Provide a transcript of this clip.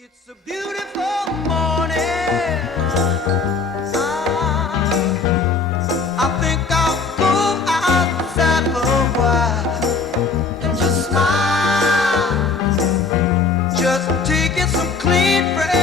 It's a beautiful morning. I think I'll go outside for a while and just smile. Just taking some clean fresh